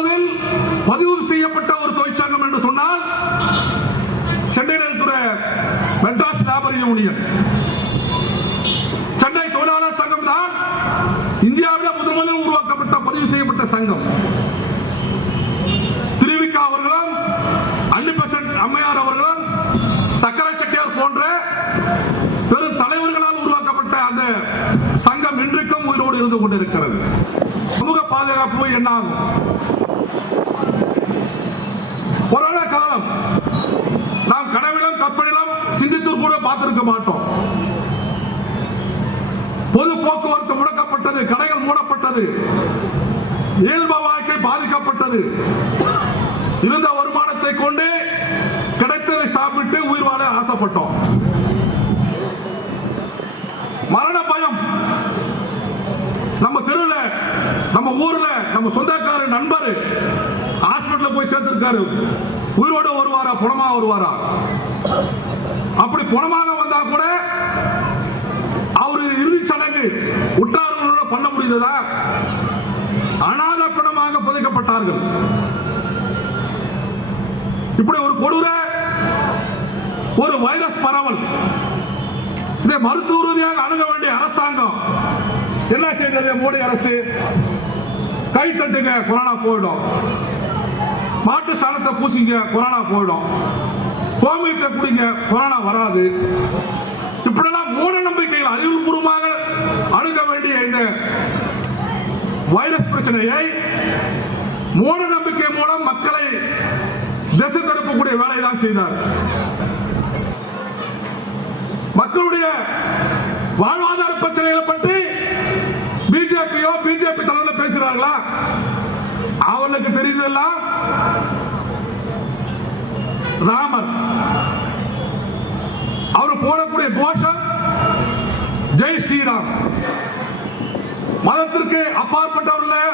பத்தொன்பதில் பதிவு செய்யப்பட்ட ஒரு தொழிற்சங்கம் என்று சொன்னால் சென்னையில் இருக்கிற மெட்ராஸ் லேபர் யூனியன். சென்னை தொழிலாளர் சங்கம் தான் இந்தியாவில் முதல் உருவாக்கப்பட்ட பதிவு செய்யப்பட்ட சங்கம். திருவிக்கா அவர்களும் அன்னிபெசன்ட் அம்மையார் அவர்களும் சக்கரை செட்டியார் போன்ற பெரும் தலைவர்களால் உருவாக்கப்பட்ட அந்த சங்கம் இன்றைக்கும் உயிரோடு இருந்து கொண்டிருக்கிறது. சமூக பாதுகாப்பு என்னாகும் கொரோனா காலம். நாம் கனவிலும் கற்பனிலும் சிந்தித்து கூட பார்த்திருக்க மாட்டோம். பொது போக்குவரத்து முடக்கப்பட்டது கடைகள் மூடப்பட்டது இயல்பு வாழ்க்கை பாதிக்கப்பட்டது. இருந்த வருமானத்தை கொண்டு கிடைத்ததை சாப்பிட்டு உயிர் வாழ ஆசைப்பட்டோம். மரண பயம் நம்ம தெருவுல நம்ம ஊர்ல நம்ம சொந்தக்கார நண்பர் ஹாஸ்பிட்டல் போய் சேர்த்திருக்காரு. உயிரோட வருவாரா புணமா வருவாரா? அப்படி புணமாக வந்தா கூட அவரு இறுதி சடங்கு உற்றார்களோட பண்ண முடிந்ததா? அனாத பிணமாக புதைக்கப்பட்டார்கள். இப்படி ஒரு கொடூர ஒரு வைரஸ் பரவல். இதை மருத்துவ ரீதியாக அணுக வேண்டிய அரசாங்கம். என்ன செய்தது மோடி அரசு? கை தட்டுங்க கொரோனா போயிடும். மாட்டு சாணத்தை பூசிங்க கொரோனா போயிடும். கோமியத்தை குடிங்க கொரோனா வராது. இப்படிலாம் மூட நம்பிக்கைகள் அறிவுபூர்வமாக அணுக வேண்டிய இந்த வைரஸ் பிரச்சனையை மூட நம்பிக்கை மூலம் மக்களை திசை திருப்பக்கூடிய வேலையை தான் செய்தார். மக்களுடைய வாழ்வாதார பிரச்சனைகளை பற்றி பிஜேபியோ பிஜேபி தலைவர் பேசுறாங்களா அவனுக்கு தெரிந்ததெல்லாம் ராமர். அவர் போடக்கூடிய கோஷம் ஜெய் ஸ்ரீராம். மதத்திற்கு அப்பாற்பட்டவர்கள்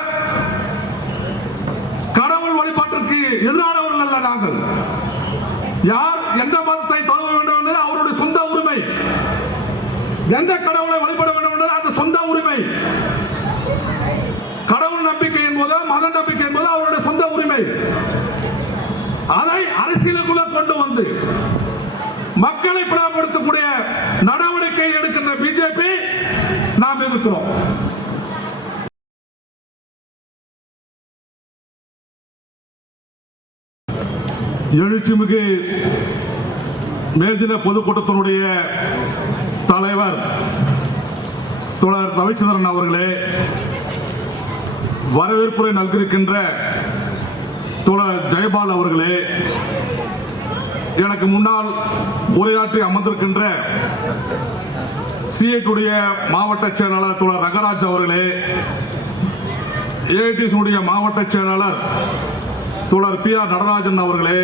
கடவுள் வழிபாட்டிற்கு எதிரான அல்ல நாங்கள் யார் எந்த மதத்தை தொழ வேண்டும் என்பது அவருடைய சொந்த உரிமை எந்த கடவுளை வழிபட வேண்டும் என்பது அந்த சொந்த உரிமை கடவுள் நம்பிக்கை என்பது மத நம்பிக்கை என்பது அவருடைய சொந்த உரிமை அதை அரசியலுக்குள்ள கொண்டு வந்து மக்களை பிளவுபடுத்தக்கூடிய நடவடிக்கை எடுக்கின்ற பிஜேபி நாம் எழுச்சிமிகு மேதின பொதுக்கூட்டத்தினுடைய தலைவர் தோழர் ரவிச்சந்திரன் அவர்களே வரவேற்புரை நல்கிருக்கின்ற தோழர் ஜெயபால் அவர்களே எனக்கு முன்னால் உரையாற்றி அமர்ந்திருக்கின்ற சிஐடியுடைய மாவட்ட செயலாளர் தோழர் ரங்கராஜ் அவர்களே ஏஐடிசியுடைய மாவட்ட செயலாளர் தோழர் பி ஆர் நடராஜன் அவர்களே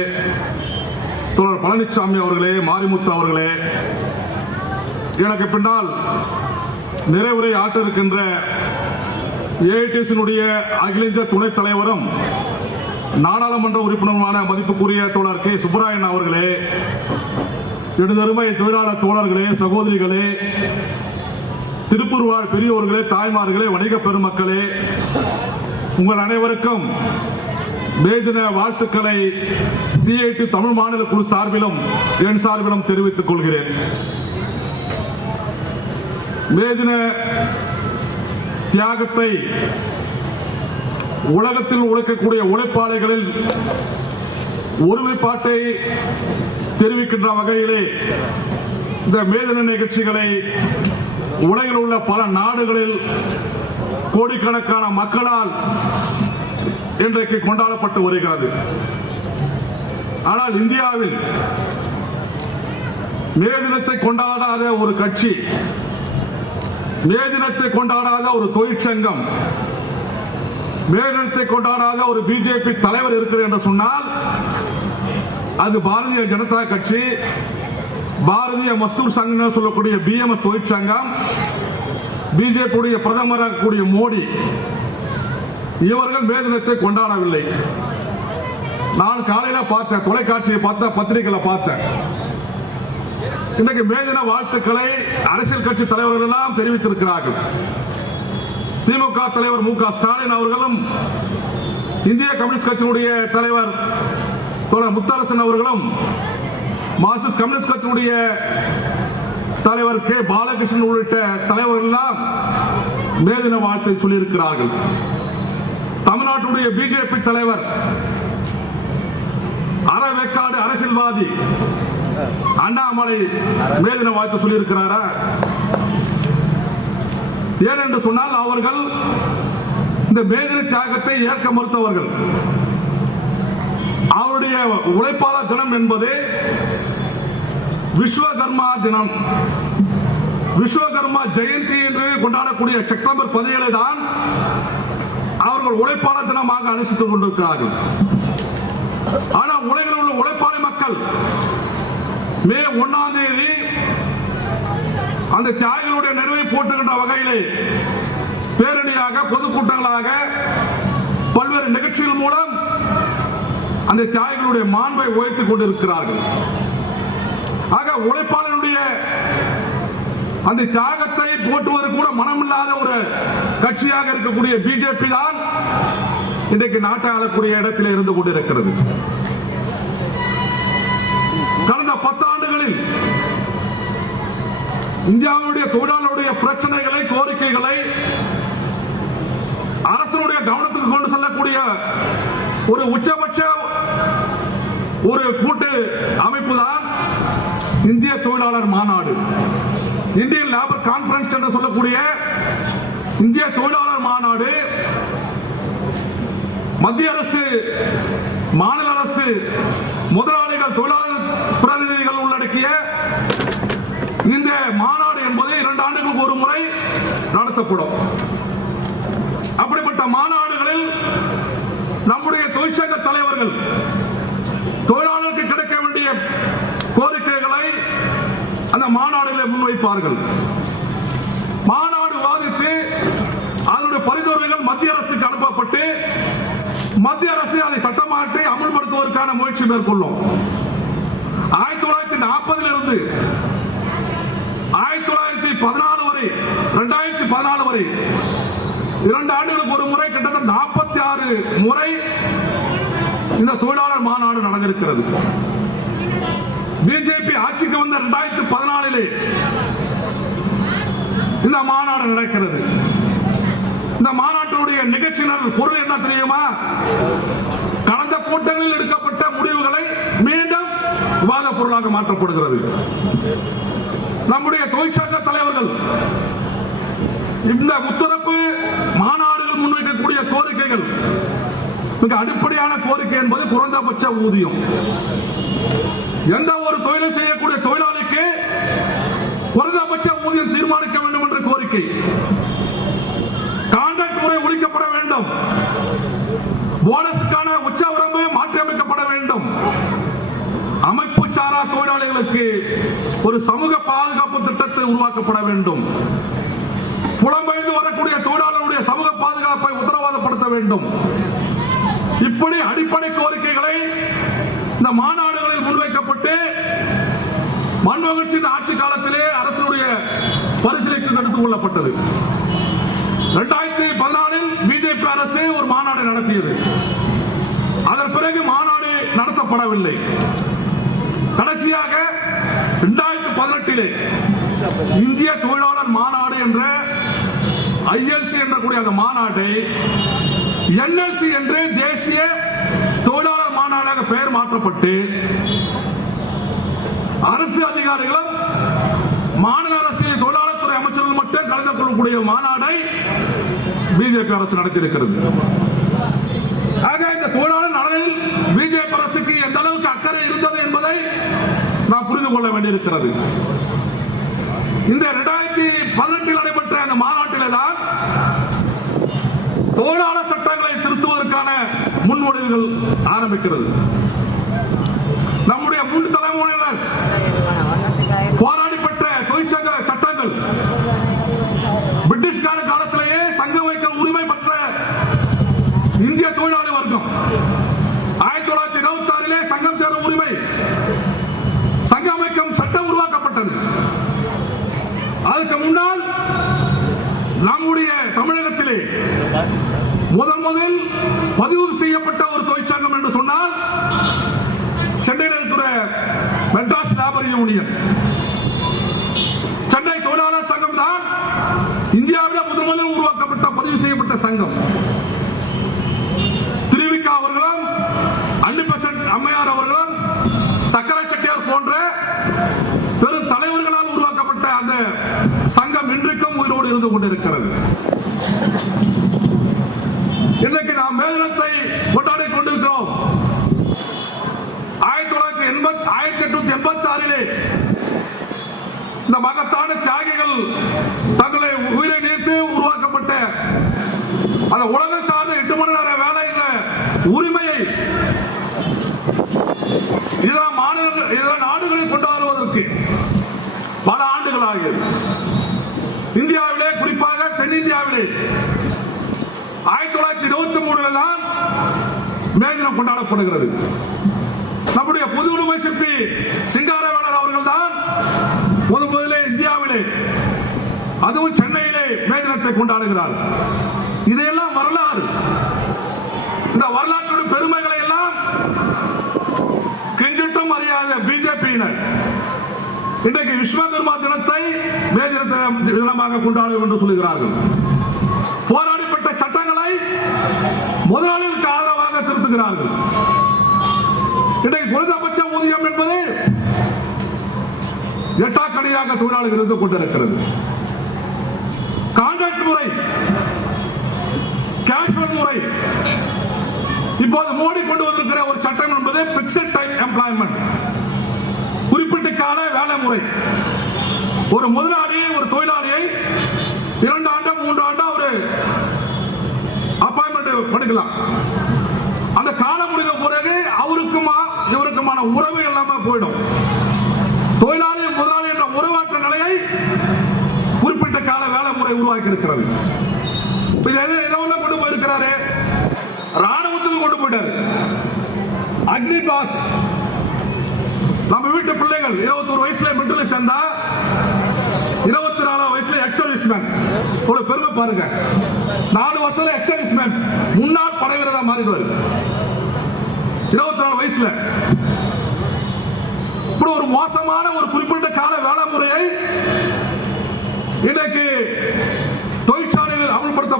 தோழர் பழனிசாமி அவர்களே மாரிமுத்து அவர்களே எனக்கு பின்னால் நிறைவுரை ஆற்ற இருக்கின்ற ஏஐடிசியினுடைய அகில இந்திய துணைத் தலைவரும் நாடாளுமன்ற உறுப்பினருமான மதிப்புக்குரிய தோழர் கே. சுப்பராயன் அவர்களே இடதருமை தொழிலாளர் தோழர்களே சகோதரிகளே திருப்பூர் வாழ் பெரியோர்களே தாய்மார்களே வணிக பெருமக்களே உங்கள் அனைவருக்கும் மேதின வாழ்த்துக்களை சிஐடி தமிழ் மாநில குழு சார்பிலும் என் சார்பிலும் தெரிவித்துக் கொள்கிறேன். மேதின தியாகத்தை உலகத்தில் உழைக்கக்கூடிய உழைப்பாளிகளில் ஒருமைப்பாட்டை தெரிவிக்கின்ற வகையிலே இந்த மேதின நிகழ்ச்சிகளை உலகில் உள்ள பல நாடுகளில் கோடிக்கணக்கான மக்களால் இன்றைக்கு கொண்டாடப்பட்டு வருகிறது. ஆனால் இந்தியாவில் மே தினத்தை கொண்டாடாத ஒரு கட்சி மே தினத்தை கொண்டாடாத ஒரு தொழிற்சங்கம் மே தினத்தை கொண்டாடாத ஒரு பிஜேபி தலைவர் இருக்கிறது என்று சொன்னால் அது பாரதிய ஜனதா கட்சி பாரதிய மசூர் சங்கம் சொல்லக்கூடிய பிஎம்எஸ் தொழிற்சங்கம் பிஜேபியுடைய பிரதமராக கூடிய மோடி இவர்கள் மே தினத்தை கொண்டாடவில்லை. நான் காலையில பார்த்தேன் தொலைக்காட்சியை பார்த்த பத்திரிகைகளை பார்த்தேன். இன்னைக்கு மேதின வாழ்த்துக்களை அரசியல் கட்சி தலைவர்கள் எல்லாம் தெரிவித்திருக்கிறார்கள். திமுக தலைவர் மு க ஸ்டாலின் அவர்களும் இந்திய கம்யூனிஸ்ட் கட்சியினுடைய தலைவர் தோழர் முத்தரசன் அவர்களும் மார்க்சிஸ்ட் கம்யூனிஸ்ட் கட்சியினுடைய தலைவர் கே. பாலகிருஷ்ணன் உள்ளிட்ட தலைவர்கள் எல்லாம் மேதின வாழ்த்தை சொல்லியிருக்கிறார்கள். தமிழ்நாட்டுடைய பிஜேபி தலைவர் அறவேக்காடு அரசியல்வாதி அண்ணாமலை மேதின வாழ்த்து சொல்லியிருக்கிறாரா? ஏனென்று சொன்னால் அவர்கள் இந்த மேதின தியாகத்தை ஏற்க மறுத்தவர்கள். நம்முடைய உழைப்பாளர் தினம் என்பது விஸ்வகர்மா தினம். விஸ்வகர்மா ஜெயந்தி என்று கொண்டாடக்கூடிய செப்டம்பர் பதினேழு தான் அவர்கள் உழைப்பாளர் தினமாக அனுசரித்துக் கொண்டிருக்கிறார்கள். ஆனால் உலகில் உள்ள உழைப்பாளி மக்கள் மே ஒன்னாம் தேதி அந்த தியாகிகளுடைய நினைவை போட்டுகின்ற வகையிலே பேரணியாக பொதுக்கூட்டங்களாக பல்வேறு நிகழ்ச்சிகள் மூலம் அந்த தியாகிகளுடைய மாண்பை உயர்த்திக் கொண்டிருக்கிறார்கள். ஆக உழைப்பாளருடைய அந்த தியாகத்தை போட்டுவது கூட மனமில்லாத ஒரு கட்சியாக இருக்கக்கூடிய பிஜேபி தான் இன்றைக்கு நாட்டை ஆளக்கூடிய இடத்தில் இருந்து கொண்டிருக்கிறது. கடந்த பத்தாண்டுகளில் இந்தியாவுடைய தொழிலாளருடைய பிரச்சனைகளை கோரிக்கைகளை அரசனுடைய கவனத்துக்கு கொண்டு செல்லக்கூடிய ஒரு உச்சபட்ச ஒரு கூட்டு அமைப்பு தான் இந்திய தொழிலாளர் மாநாடு. இந்தியன் லேபர் கான்பரன்ஸ் என்று சொல்லக்கூடிய இந்திய தொழிலாளர் மாநாடு மத்திய அரசு மாநில அரசு முதலாளிகள் தொழிலாளர் பிரதிநிதிகள் உள்ளடக்கிய இந்த மாநாடு என்பது இரண்டு ஆண்டுகளுக்கு ஒரு முறை நடத்தப்படும். அப்படிப்பட்ட மாநாடு நம்முடைய தொழிற்சங்க தலைவர்கள் தொழிலாளருக்கு கிடைக்க வேண்டிய கோரிக்கைகளை அந்த மாநாடுகளை முன்வைப்பார்கள் மாநாடு வாதித்து அதனுடைய பரிந்துரைகள் மத்திய அரசுக்கு அனுப்பப்பட்டு மத்திய அரசு அதை சட்டமாற்றி அமல்படுத்துவதற்கான முயற்சி மேற்கொள்ளும். ஆயிரத்தி தொள்ளாயிரத்தி நாற்பதுல இருந்து ஆயிரத்தி தொள்ளாயிரத்தி பதினாலு வரை இரண்டாயிரத்தி பதினாலு வரை இரண்டு ஆண்டுகளுக்கு ஒரு முறை கிட்டத்தட்ட நாற்பத்தி ஆறு முறை இந்த தொழிலாளர் மாநாடு நடந்திருக்கிறது. பிஜேபி ஆட்சிக்கு வந்த இரண்டாயிரத்தி பதினாலிலே இந்த மாநாடு நடக்கிறது. இந்த மாநாட்டினுடைய நிகழ்ச்சியினர் பொருள் என்ன தெரியுமா? கடந்த கூட்டங்களில் எடுக்கப்பட்ட முடிவுகளை மீண்டும் விவாத பொருளாக மாற்றப்படுகிறது. நம்முடைய தொழிற்சங்க தலைவர்கள் இந்த முத்தரப்பு மாநாடுகள் முன்வைக்கக்கூடிய கோரிக்கைகள் மிக அடிப்படையான கோரிக்கை என்பது குறைந்தபட்ச ஊதியம். வேலை செய்யக்கூடிய தொழிலாளிக்கு குறைந்தபட்ச ஊதியம் தீர்மானிக்க வேண்டும் என்ற கோரிக்கை. கான்ட்ராக்ட் முறை ஒழிக்கப்பட வேண்டும். போனஸுக்கான உச்சவரம்பு மாற்றியமைக்கப்பட வேண்டும். அமைப்பு சாரா தொழிலாளிகளுக்கு ஒரு சமூக பாதுகாப்பு திட்டத்தை உருவாக்கப்பட வேண்டும். புலம்பெயர்ந்து வரக்கூடிய தொழிலாளர்களுடைய சமூக பாதுகாப்பை உத்தரவாதப்படுத்த வேண்டும். இப்படி அடிப்படை கோரிக்கைகளை இந்த மாநாடுகளில் முன்வைக்கப்பட்டு மன்மோகன் சிங் ஆட்சி காலத்திலே அரசுடைய பரிசீலித்து எடுத்துக் கொள்ளப்பட்டது. இரண்டாயிரத்தி பதினாலில் பிஜேபி அரசு ஒரு மாநாடு நடத்தியது. அதன் பிறகு மாநாடு நடத்தப்படவில்லை. கடைசியாக இரண்டாயிரத்தி பதினெட்டிலே இந்திய தொழிலாளர் மாநாடு என்ற ஐஎல்சி என்ற கூடிய அந்த மாநாட்டை என்எல்சி என்று தேசிய தொழிலாளர் மாநாடாக பெயர் மாற்றப்பட்டு அரசு அதிகாரிகளும் மாநில அரசு தொழிலாளத்துறை அமைச்சர்கள் மட்டும் கலந்து கொள்ளக்கூடிய மாநாடை பிஜேபி அரசு நடத்தியிருக்கிறது. ஆக இந்த தொழிலாளர் நலனில் பிஜேபி அரசுக்கு எந்த அளவுக்கு அக்கறை இருந்தது என்பதை நாம் புரிந்து கொள்ள வேண்டியிருக்கிறது. இந்த இரண்டாயிரத்தி பதினெட்டில் நடைபெற்ற அந்த மாநாட்டிலே தான் தொழிலாளர் சட்டங்களை திருத்துவதற்கான முன்மொழிவுகள் ஆரம்பிக்கிறது நம்முடைய மூன்று தலைமுறையினர் போராடி பெற்ற தொழிற்சங்க சட்டங்கள் பிரிட்டிஷ்கார காலத்திலேயே சங்கம் வைக்க உரிமை பெற்ற இந்திய தொழிலாளி வர்க்கம் ஆயிரத்தி தொள்ளாயிரத்தி இருபத்தி ஆறிலே சங்கம் சேர உரிமை சங்கம் அமைக்கும் சட்டம் உருவாக்கப்பட்டது அதுக்கு முன்னால் நம்முடைய தமிழகத்திலே முதல் முதல் பதிவு செய்யப்பட்ட ஒரு தொழிற்சங்கம் என்று சொன்னால் சென்னையில் சென்னை தொழிலாளர் சங்கம் தான் இந்தியாவில் முதல் முதலில் உருவாக்கப்பட்ட பதிவு செய்யப்பட்ட சங்கம். திருவிக்கா அவர்களும் அன்னிபெசன்ட் அம்மையார் அவர்களும் சக்கரை செட்டியார் போன்ற பெரும் தலைவர்களால் உருவாக்கப்பட்ட அந்த சங்கம் இன்றைக்கும் உயிரோடு இருந்து கொண்டிருக்கிறது. இன்றைக்கு நாம் மேலினத்தை கொண்டாடி கொண்டிருக்கிறோம் ஆயிரத்தி தொள்ளாயிரத்தி எண்பத்தி ஆயிரத்தி எட்நூத்தி எண்பத்தி ஆறிலே இந்த மகத்தான தியாகிகள் தங்களை உயிரை நீத்து உருவாக்கப்பட்ட அந்த உலக சார்ந்த எட்டு மணி நேர வேலையில உரிமையை இதர மாநிலங்கள் இதர நாடுகளில் கொண்டாடுவதற்கு பல ஆண்டுகள் ஆகியது. இந்தியாவிலே குறிப்பாக தென்னிந்தியாவிலே ஆயிரத்தி தொள்ளாயிரத்தி இருபத்தி மூணுல தான் மே தினம் கொண்டாடப்படுகிறது. நம்முடைய புது உடுமை சிற்பி சிங்கா அவர்கள் தான் முதல் முதலிலே இந்தியாவிலே அதுவும் சென்னையிலே மேதினத்தை கொண்டாடுகிறார். இதையெல்லாம் வரலாறு. இந்த வரலாற்றுடைய பெருமைகளை எல்லாம் கிஞ்சிட்டும் அறியாத பிஜேபியினர். இன்றைக்கு விஸ்வகர்மா தினத்தை மே தினமாக கொண்டாடுவோம் என்று சொல்லுகிறார்கள். போராடிப்பட்ட சட்டங்களை முதலாளிகளுக்கு ஆதரவாக திருத்துகிறார்கள். இன்றைக்கு குறைந்தபட்ச ஊதியம் என்பது எட்டாக்கணியாக தொழிலாளர்கள் இருந்து கொண்டிருக்கிறது கான்ட்ராக்ட் முறை. கேஷுவல் முறை. இப்போது மோடி கொண்டு வந்திருக்கிற ஒரு சட்டம் என்பது பிக்சட் டைம் எம்ப்ளாய்மெண்ட் குறிப்பிட்ட கால வேலை முறை. ஒரு முதலாளியை ஒரு தொழிலாளியை இரண்டு ஆண்டு மூன்று ஆண்டு ஒரு அப்பாயின்மெண்ட் பண்ணிக்கலாம். அந்த காலம் முடிந்த பிறகு அவருக்குமா இவருக்குமான உறவு இல்லாம போயிடும். கால உருவாக்கி இருக்கிறது இப்ப இது கொண்டு போயிருக்கிறாரு. ராணுவத்துக்கு கொண்டு போயிட்டாரு. அக்னி பாத். நம்ம வீட்டு பிள்ளைகள் இருபத்தி ஒரு வயசுல மிடில் சேர்ந்தா இருபத்தி நாலாம் வயசுல எக்ஸர்வீஸ் மேன் ஒரு பெருமை பாருங்க. நாலு வருஷத்துல எக்ஸர்வீஸ் மேன் முன்னாள் படை வீரரா மாறிடுவார். இருபத்தி நாலு வயசுல. இப்படி ஒரு மோசமான ஒரு குறிப்பிட்ட கால வேலை முறையை இன்றைக்கு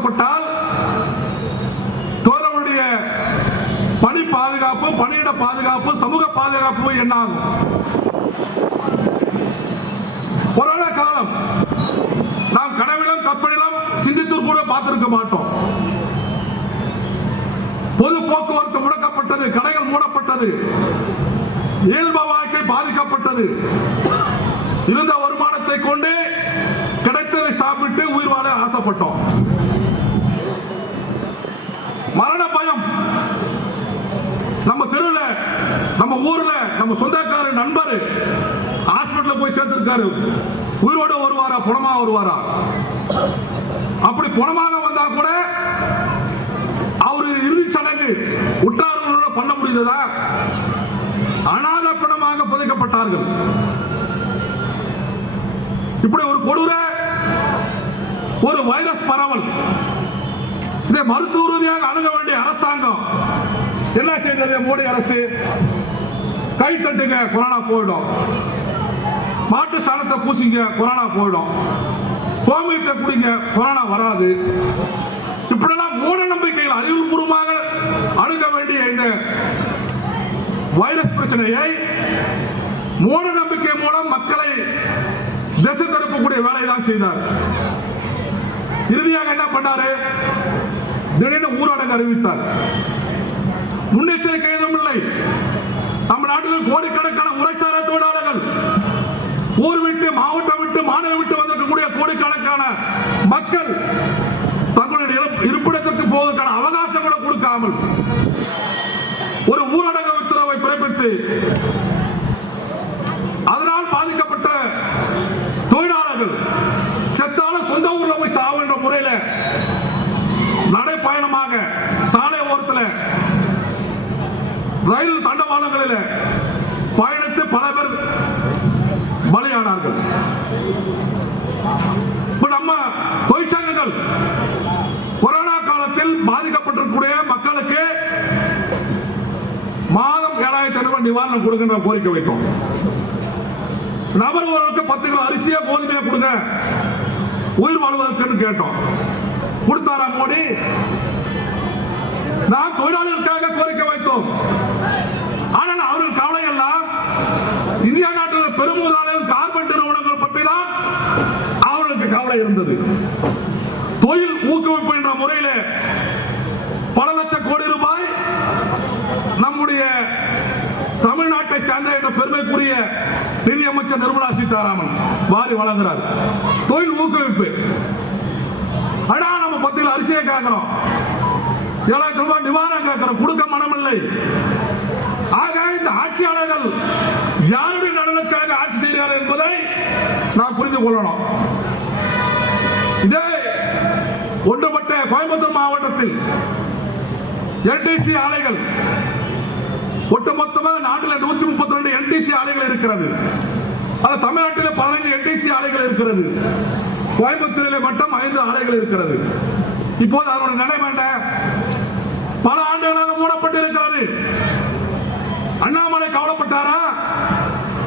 தொழிற்சாலையில் தோழருடைய பணி பாதுகாப்பு பணியிட பாதுகாப்பு சமூக பாதுகாப்பு என்ன ஆகும்? கொரோனா காலம். நாம் கனவிலும் கப்பலிலும் சிந்தித்து கூட பார்த்திருக்க மாட்டோம். பொது போக்குவரத்து முடக்கப்பட்டது கடைகள் மூடப்பட்டது இயல்ப வாழ்க்கை பாதிக்கப்பட்டது. இருந்த வருமானத்தை கொண்டு கிடைத்ததை சாப்பிட்டு உயிர் வாழ ஆசைப்பட்டோம் மரண பயம் நம்ம தெருவுல நம்ம ஊர்ல நம்ம சொந்தக்கார நண்பர் ஹாஸ்பிட்டல் போய் சேர்த்திருக்காரு. உயிரோட வருவாரா புணமா வருவாரா? அப்படி புணமாக வந்தா கூட அவரு இறுதி சடங்கு உற்றார்களோட பண்ண முடிந்ததா? அனாத பிணமாக புதைக்கப்பட்டார்கள். இப்படி ஒரு கொடூர ஒரு வைரஸ் பரவல். இதை மருத்துவ ரீதியாக அணுக வேண்டிய அரசாங்கம் என்ன செய்தது? மோடி அரசு கை தட்டுங்க கொரோனா போயிடும். மாட்டு சாணத்தை பூசிங்க கொரோனா போயிடும். கோமியத்தை குடிங்க கொரோனா வராது. இப்படிலாம் மூட நம்பிக்கைகள் அறிவுபூர்வமாக அணுக வேண்டிய இந்த வைரஸ் பிரச்சனையை மூட நம்பிக்கை மூலம் மக்களை திசை திருப்பக்கூடிய வேலையை தான் செய்தார். இறுதியாக என்ன பண்ணாரு? திடீர்னு ஊரடங்கு அறிவித்தார். முன்னெச்சரிக்கை எதுவும் இல்லை. நம்ம நாட்டில் கோடிக்கணக்கான முறைசாரா தொழிலாளர்கள் ஊர் விட்டு மாவட்டம் விட்டு மாநிலம் விட்டு வந்திருக்கக்கூடிய கோடிக்கணக்கான மக்கள் தங்களுடைய இருப்பிடத்திற்கு போவதற்கான அவகாசம் கூட கொடுக்காமல் ஒரு ஊரடங்கு உத்தரவை பிறப்பித்து அதனால் பாதிக்கப்பட்ட தொழிலாளர்கள் செத்தாலும் சொந்த ஊர்ல போய் சாவுன்ற முறையில நடைப்பயணமாக சாலை ஓரத்தில் ரயில் தண்டவாளங்களில் பயணித்து பல பேர் பலியானார்கள். இப்ப நம்ம தொழிற்சங்கங்கள் கொரோனா காலத்தில் பாதிக்கப்பட்டிருக்கக்கூடிய மக்களுக்கு மாதம் ஏழாயிரத்தி ஐநூறு ரூபாய் நிவாரணம் கொடுக்கின்ற கோரிக்கை வைத்தோம். நபர் ஒருவருக்கு பத்து கிலோ அரிசியா கோதுமையை கொடுங்க. உயிர் வாழ்வதற்குன்னு கேட்டோம். கொடுத்தாரா மோடி? நான் தொழிலாளர்களுக்காக கோரிக்கை வைத்தோம் ஆனால் அவர்கள் கவலை எல்லாம் இந்தியா நாட்டில் பெருமுதலாளர்கள் கார்பன் நிறுவனங்கள் பற்றி தான் அவர்களுக்கு இருந்தது. தொழில் ஊக்குவிப்பு என்ற முறையில பல லட்சம் கோடி ரூபாய் நம்முடைய தமிழ்நாட்டை சேர்ந்த என்ற பெருமைக்குரிய நிதியமைச்சர் நிர்மலா சீதாராமன் வாரி வழங்குறார். தொழில் ஊக்குவிப்பு. அடா நம்ம பத்தியில் அரிசியை கேட்கிறோம். ஏழாயிரம் ரூபாய் நிவாரணம் கேட்கிறோம். கொடுக்க மனமில்லை. ஆக இந்த ஆட்சியாளர்கள் யாருடைய நலனுக்காக ஆட்சி செய்கிறார்கள் என்பதை நாம் புரிந்து கொள்ளணும். ஒன்றுபட்ட கோயம்புத்தூர் மாவட்டத்தில் என்டிசி ஆலைகள் ஒட்டுமொத்தமாக நாட்டில் நூத்தி முப்பத்தி ரெண்டு என்டிசி ஆலைகள் இருக்கிறது. அது தமிழ்நாட்டில் பதினஞ்சு என்டிசி ஆலைகள் இருக்கிறது. கோயம்புத்தூரில் மட்டும் ஐந்து ஆலைகள் இருக்கிறது. இப்போது அதனுடைய நிலைமை என்ன? பல ஆண்டுகளாக மூடப்பட்டிருக்கிறது. அண்ணாமலை கவலைப்பட்டாரா?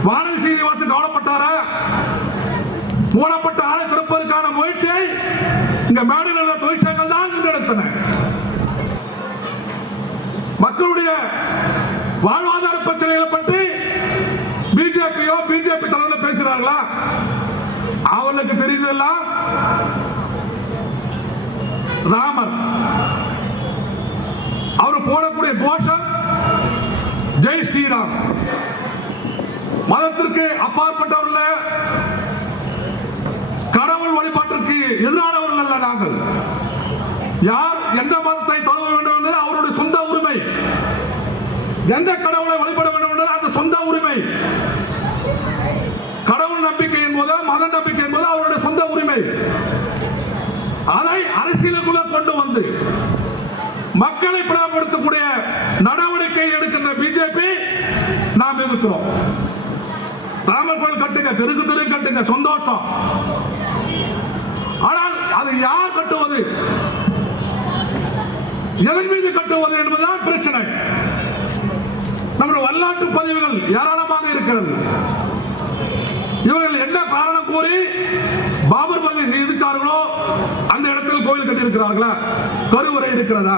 வானதி சீனிவாசன் கவலைப்பட்டாரா? மூடப்பட்ட ஆலை திறப்பதற்கான முயற்சியை இந்த மேடையில் உள்ள தொழிற்சங்கங்கள் தான் முன்னெடுத்தன மக்களுடைய வாழ்வாதார பிரச்சனைகளை பற்றி பிஜேபியோ பிஜேபி தலைவர்கள் பேசுகிறார்களா? அவர்களுக்கு தெரிந்ததெல்லாம் ராமர். அவர் போடக்கூடிய கோஷம் ஜெய் ஸ்ரீராம். மதத்திற்கு அப்பாற்பட்டவர்கள் கடவுள் வழிபாட்டிற்கு எதிரான அல்ல நாங்கள். யார் எந்த மதத்தை தொழ வேண்டும் என்பது அவருடைய சொந்த உரிமை. எந்த கடவுளை வழிபட வேண்டும் என்பது அந்த சொந்த உரிமை. கடவுள் நம்பிக்கை என்பது மத நம்பிக்கை என்பது அவருடைய சொந்த உரிமை. அதை அரசியலுக்குள்ள கொண்டு வந்து மக்களை பிளவுபடுத்தக்கூடிய நடவடிக்கை எடுக்கின்ற பிஜேபி நாம் இருக்கிறோம் ராமர் கோயில் கட்டுங்க தெருக்கு தெரு கட்டுங்க சந்தோஷம். அதை யார் கட்டுவது? எதன் மீது கட்டுவது என்பதுதான் பிரச்சனை. நம்முடைய வரலாற்று பதிவுகள் ஏராளமாக இருக்கிறது. இவர்கள் என்ன காரணம் கூறி பாபர் மசீதை இடித்தார்களோ அந்த இடத்தில் கோயில் கட்டியிருக்கிறார்களா? கருவறை இருக்கிறதா?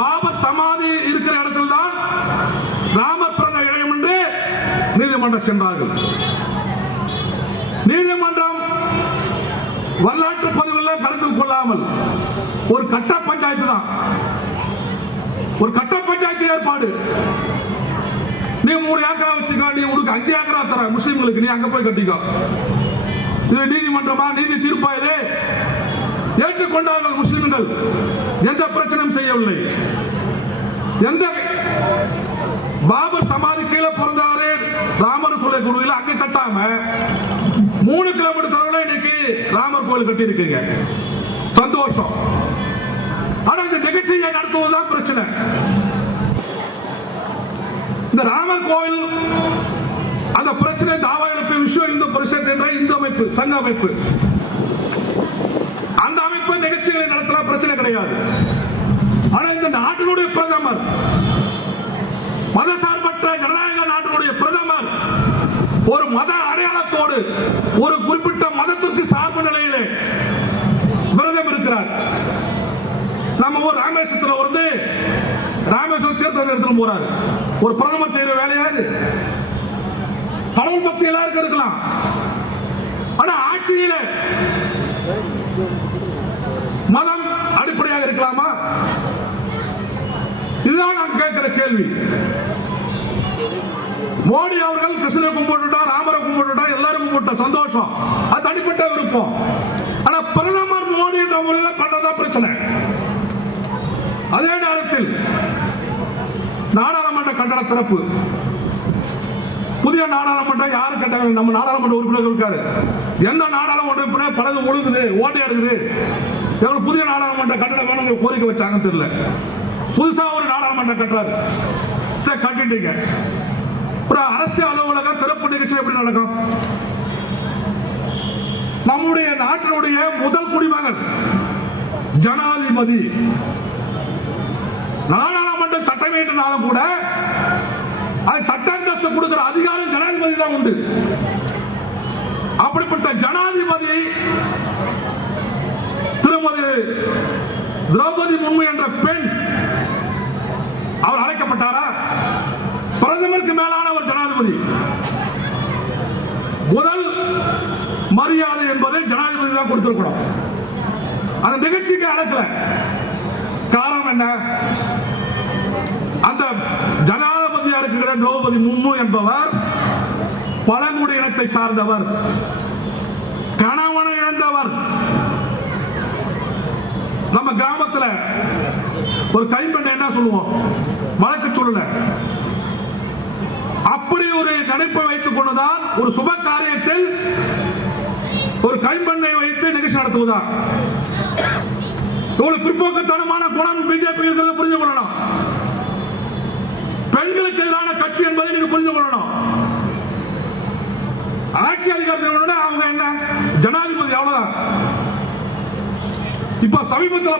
பாபர் சமாதி இருக்கிற இடத்தில் தான் ராமர் பிறந்த என்று நீதிமன்றம் சென்றார்கள். நீதிமன்றம் வரலாற்று பதிவுகள் கருத்தில் கொள்ளாமல் ஒரு கட்ட பஞ்சாயத்து தான். ஒரு கட்ட பஞ்சாயத்து ஏற்பாடு. நீ மூணு ஏக்கரா வச்சுக்கோ நீ உனக்கு அஞ்சு ஏக்கரா தர முஸ்லீம்களுக்கு நீ அங்க போய் கட்டிக்கோ. இது நீதிமன்றமா? நீதி தீர்ப்பா இது? ஏற்றுக்கொண்டார்கள் முஸ்லிம்கள். எந்த பிரச்சனையும் செய்யவில்லை. எந்த பாபர் சமாதி கீழே பிறந்தாரு ராமர் சொல்ல குருவில் அங்க கட்டாம மூணு கிலோமீட்டர் தரவுல இன்னைக்கு ராமர் கோயில் கட்டி இருக்கீங்க சந்தோஷம். ஆனா இந்த நிகழ்ச்சியை நடத்துவதுதான் பிரச்சனை. இந்த ராமர் கோயில் அந்த பிரச்சனை தாவா எழுப்பு விஷயம் இந்து பரிஷத் என்ற இந்து அமைப்பு சங்க அமைப்பு. அந்த அமைப்பு நிகழ்ச்சிகளை நடத்தலாம் பிரச்சனை கிடையாது. ஆனா இந்த நாட்டினுடைய பிரதமர் மதசார்பற்ற ஜனநாயக நாட்டினுடைய பிரதமர் ஒரு மத அடையாளத்தோடு ஒரு குறிப்பிட்ட மதத்திற்கு சார்பு நிலையிலே விரதம் இருக்கிறார். நம்ம ஊர் ராமேஸ்வரத்தில் வந்து ராமேஸ்வரம் தீர்த்தம் எடுத்துட்டு போறாரு. ஒரு பிரதமர் செய்யற வேலையாது கடவுள் பக்தி எல்லாருக்கும் இருக்கலாம். ஆனா ஆட்சியில மதம் அடிப்படையாக இருக்கலாமா? இதுதான் நான் கேட்கிற கேள்வி. மோடி அவர்கள் கிருஷ்ணனை கும்பிட்டுட்டா ராமரை கும்பிட்டுட்டா எல்லாரும் கும்பிட்ட சந்தோஷம். அது தனிப்பட்ட விருப்பம். ஆனா பிரதமர் மோடி என்ற முறையில் பண்ணதான் பிரச்சனை. அதே நேரத்தில் நாடாளுமன்ற கட்டண திறப்பு. புதிய நாடாளுமன்றம் யாரு கட்டாங்க நம்ம நாடாளுமன்ற உறுப்பினர் இருக்காரு. எந்த நாடாளுமன்ற உறுப்பினர் பலது ஒழுங்குது ஓட்டை எடுக்குது? எங்களுக்கு புதிய நாடாளுமன்ற கட்டணம் வேணும் கோரிக்கை வச்சாங்கன்னு தெரியல. புதுசா ஒரு நாடாளுமன்றம் கட்டுறாரு. சரி கட்டிட்டீங்க. ஒரு அரசு அலுவலகம் திறப்பு நிகழ்ச்சி எப்படி நடக்கும்? நம்முடைய நாட்டினுடைய முதல் குடிமகன் ஜனாதிபதி. நாடாளுமன்ற சட்டம் இயற்றினாலும் கூட அது சட்ட அந்தஸ்து கொடுக்கிற அதிகாரம் ஜனாதிபதி தான் உண்டு. அப்படிப்பட்ட ஜனாதிபதி திருமதி திரௌபதி முர்மு என்ற பெண் அவர் அழைக்கப்பட்டாரா? பிரதமருக்கு மேலான ஒரு ஜனாதிபதி. முதல் மரியாதை என்பதை ஜனாதிபதி தான் கொடுத்திருக்கணும். அந்த நிகழ்ச்சிக்கு அடக்கல காரணம் என்ன? அந்த ஜனாதிபதியா இருக்கிற திரௌபதி முர்மு என்பவர் பழங்குடி இனத்தை சார்ந்தவர். கணவனை இழந்தவர். நம்ம கிராமத்துல ஒரு கைம்பெண்ணை என்ன சொல்லுவோம்? வழக்கு சொல்லல. அப்படி ஒரு கணிப்பை வைத்துக் கொண்டுதான் ஒரு சுப காரியத்தில் ஒரு கைம்பெண்ணை வைத்து நிகழ்ச்சி நடத்துவதா இவ்வளவு பிற்போக்குத்தனமான குணம் பிஜேபி இருக்கிறது புரிந்து கொள்ளணும் பெண்களுக்கு எதிரான கட்சி என்பதை நீங்க புரிந்து கொள்ளணும். ஆட்சி அதிகாரத்தில் அவங்க என்ன? ஜனாதிபதி அவ்வளவுதான். இப்ப சமீபத்தில்